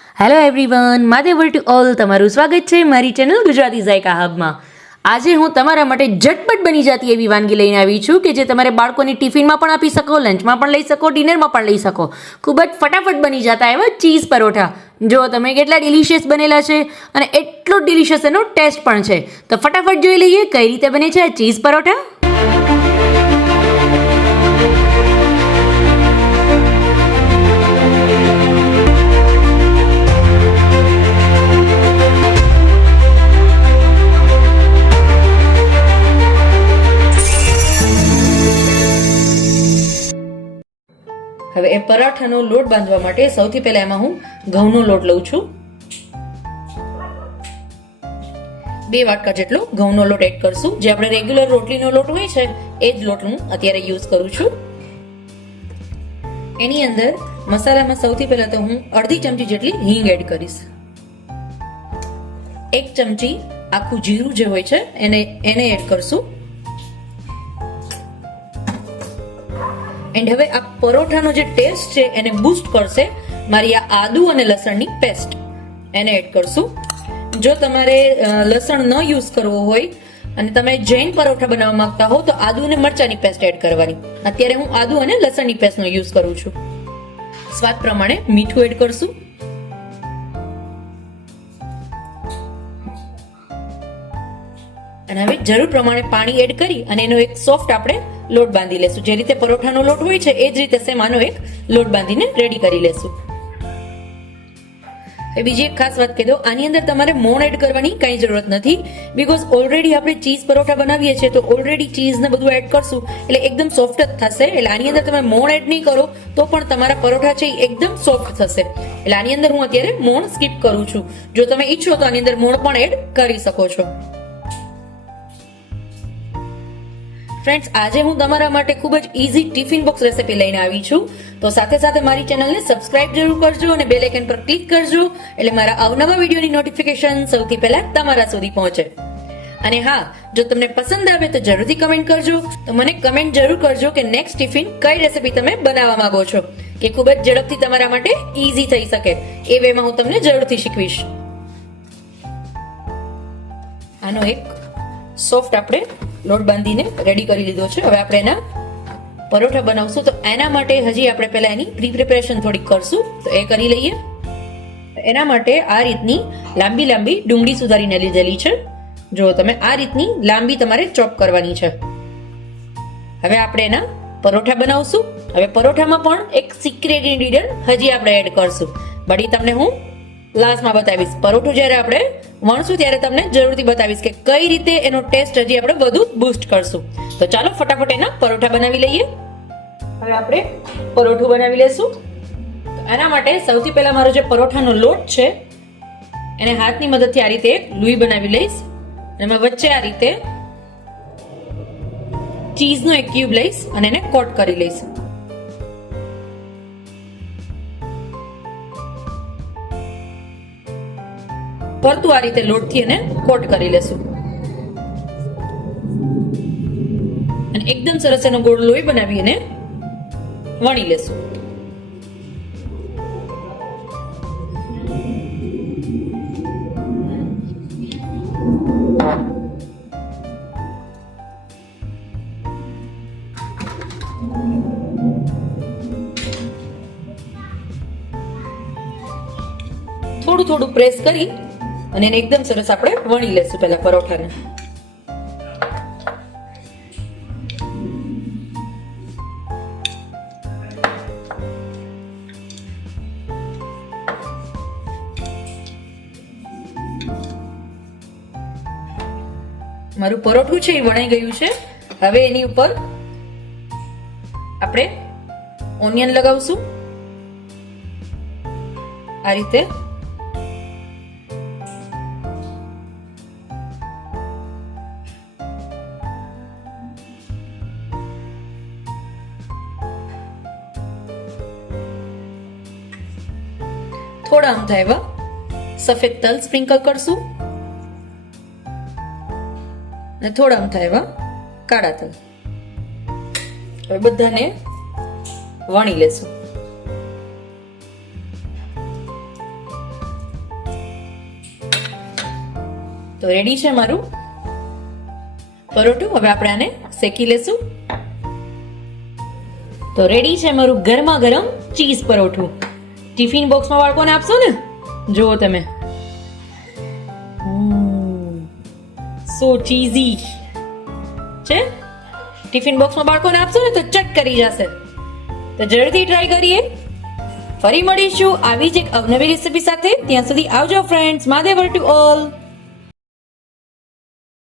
Hello everyone, માધેવર to all તમારું સ્વાગત છે મારી ચેનલ ગુજરાતી ઝાયકા હબમાં. આજે હું તમારા માટે ઝટપટ બની જતી એવી વાનગી લઈને આવી છું કે જે તમારે બાળકોની ટિફિનમાં પણ આપી શકો, લંચમાં પણ લઈ શકો, ડિનરમાં પણ લઈ શકો. ખૂબ જ ફટાફટ બની જતા એવા ચીઝ પરોઠા. જો તમે કેટલા ડિલિશિયસ બનેલા છે અને એટલો ડિલિશિયસ એનો ટેસ્ટ પણ છે. તો ફટાફટ જોઈ લઈએ કઈ રીતે બને છે આ ચીઝ પરોઠા. હવે એ પરાઠાનો લોટ બાંધવા માટે સૌથી પહેલા એમાં હું ઘઉંનો લોટ લઉં છું. 2 વાટકા જેટલો ઘઉંનો લોટ એડ કરશું. જે આપણે રેગ્યુલર રોટલીનો લોટ હોય છે એ જ લોટ હું અત્યારે યુઝ કરું છું. એની અંદર મસાલામાં સૌથી પહેલા તો હું અડધી ચમચી જેટલી હિંગ એડ કરીશ. 1 ચમચી આખું જીરું જે હોય છે એને એડ કરશું. એન્ડ હવે આ પરોઠાનો જે ટેસ્ટ છે એને બૂસ્ટ કરશે મારી આ આદુ અને લસણની પેસ્ટ, એને એડ કરશું. જો તમારે લસણ ન યુઝ કરવો હોય અને તમે જૈન પરોઠા બનાવવા માંગતા હો તો આદુ અને મરચાની પેસ્ટ એડ કરવાની. અત્યારે હું આદુ અને લસણની પેસ્ટનો યુઝ કરું છું. સ્વાદ પ્રમાણે મીઠું એડ કરશું. અને હવે જરૂર પ્રમાણે પાણી એડ કરી અને એનો એક સોફ્ટ આપણે લોટ બાંધી લેશું. જે રીતે પરોઠાનો લોટ હોય છે એ જ રીતે સેમ આનો એક લોટ બાંધીને રેડી કરી લેશું. બીજી એક ખાસ વાત કહી દઉં, આની અંદર તમારે મોણ એડ કરવાની કઈ જરૂરત નથી. બીકોઝ ઓલરેડી આપણે ચીઝ પરોઠા બનાવીએ છીએ તો ઓલરેડી ચીઝ ને બધું એડ કરશું એટલે એકદમ સોફ્ટ જ થશે. એટલે આની અંદર તમે મોણ એડ નહીં કરો તો પણ તમારા પરોઠા છે એ એકદમ સોફ્ટ થશે. એટલે આની અંદર હું અત્યારે મોણ સ્કીપ કરું છું. જો તમે ઈચ્છો તો આની અંદર મોણ પણ એડ કરી શકો છો. ફ્રેન્ડ્સ, આજે હું તમારા માટે ખૂબ જ ઈઝી ટિફિન બોક્સ રેસીપી લઈને આવી છું. તો સાથે સાથે મારી ચેનલને સબસ્ક્રાઇબ જરૂર કરજો અને બેલ આઇકન પર ક્લિક કરજો એટલે મારા અવનવા વિડીયોની નોટિફિકેશન સૌથી પહેલા તમારા સુધી પહોંચે. અને હા, જો તમને પસંદ આવે તો જરૂરથી કમેન્ટ કરજો. તો મને કમેન્ટ જરૂર કરજો કે નેક્સ્ટ ટિફિન કઈ રેસીપી તમે બનાવવા માંગો છો કે ખૂબ જ ઝડપથી તમારા માટે ઈઝી થઈ શકે એ વેમાં હું તમને જરૂરથી શીખવીશ. આનો એક સોફ્ટ આપણે લોટ બાંધીને રેડી કરી લીધો છે. હવે આપણે એના પરોઠા બનાવશું તો એના માટે હજી આપણે પહેલા એની પ્રિપરેશન થોડીક કરશું. તો એ કરી લઈએ. એના માટે આ રીતની લાંબી લાંબી ડુંગળી સુધારીને લીધેલી છે. જો તમે આ રીતની લાંબી તમારે ચોપ કરવાની છે. હવે આપણે એના પરોઠા બનાવશું. હવે પરોઠામાં પણ એક સિક્રેટ ઇન્ગ્રેડિયન્ટ હજી આપણે એડ કરશું. બડી તમને હું લાસ્ટમાં બતાવીશ. પરોઠું જ્યારે આપણે વણશું ત્યારે તમને જરૂરથી બતાવીશ કે કઈ રીતે એનો ટેસ્ટ હજી આપણે વધુ બૂસ્ટ કરશું. તો ચાલો ફટાફટ એના પરોઠા બનાવી લઈએ. હવે આપણે પરોઠું બનાવી લેશું. તો એના માટે સૌથી પહેલા મારો જે પરોઠાનો લોટ છે એને હાથની મદદથી આ રીતે એક લુઈ બનાવી લઈશ. એમાં વચ્ચે આ રીતે ચીઝનો એક ક્યુબ લઈશ અને એને કોટ કરી લઈશ. ફરતું આ રીતે લોટથી એને કોટ કરી લેશું અને એકદમ સરસ એનો ગોળ લોહી બનાવી અને વણી લેશું. થોડું થોડું પ્રેસ કરી અને એને એકદમ સરસ આપણે વણી લેશું પહેલા પરોઠાને. મારું પરોઠું છે એ વણાઈ ગયું છે. હવે એની ઉપર આપણે ઓનિયન લગાવશું આ રીતે. થોડા અમથા એવા સફેદ તલ સ્પ્રિંકલ કરશું અને થોડા અમથા એવા કાળા તલ. હવે બધાને વણી લેશું. તો રેડી છે મારું પરોઠું. હવે આપણે આને શેકી લેશું. તો રેડી છે મારું ગરમા ગરમ ચીઝ પરોઠું. ટિફિન બોક્સમાં બાળકોને આપશો ને, જુઓ તમે, સો ચીઝી છે. ટિફિન બોક્સમાં બાળકોને આપશો ને તો ચટ કરી જશે. તો જરૂરથી ટ્રાય કરીએ. ફરી મળીશું આવી જ એક અવનવી રેસીપી સાથે. ત્યાં સુધી આવજો ફ્રેન્ડ્સ. મહાદેવર to all.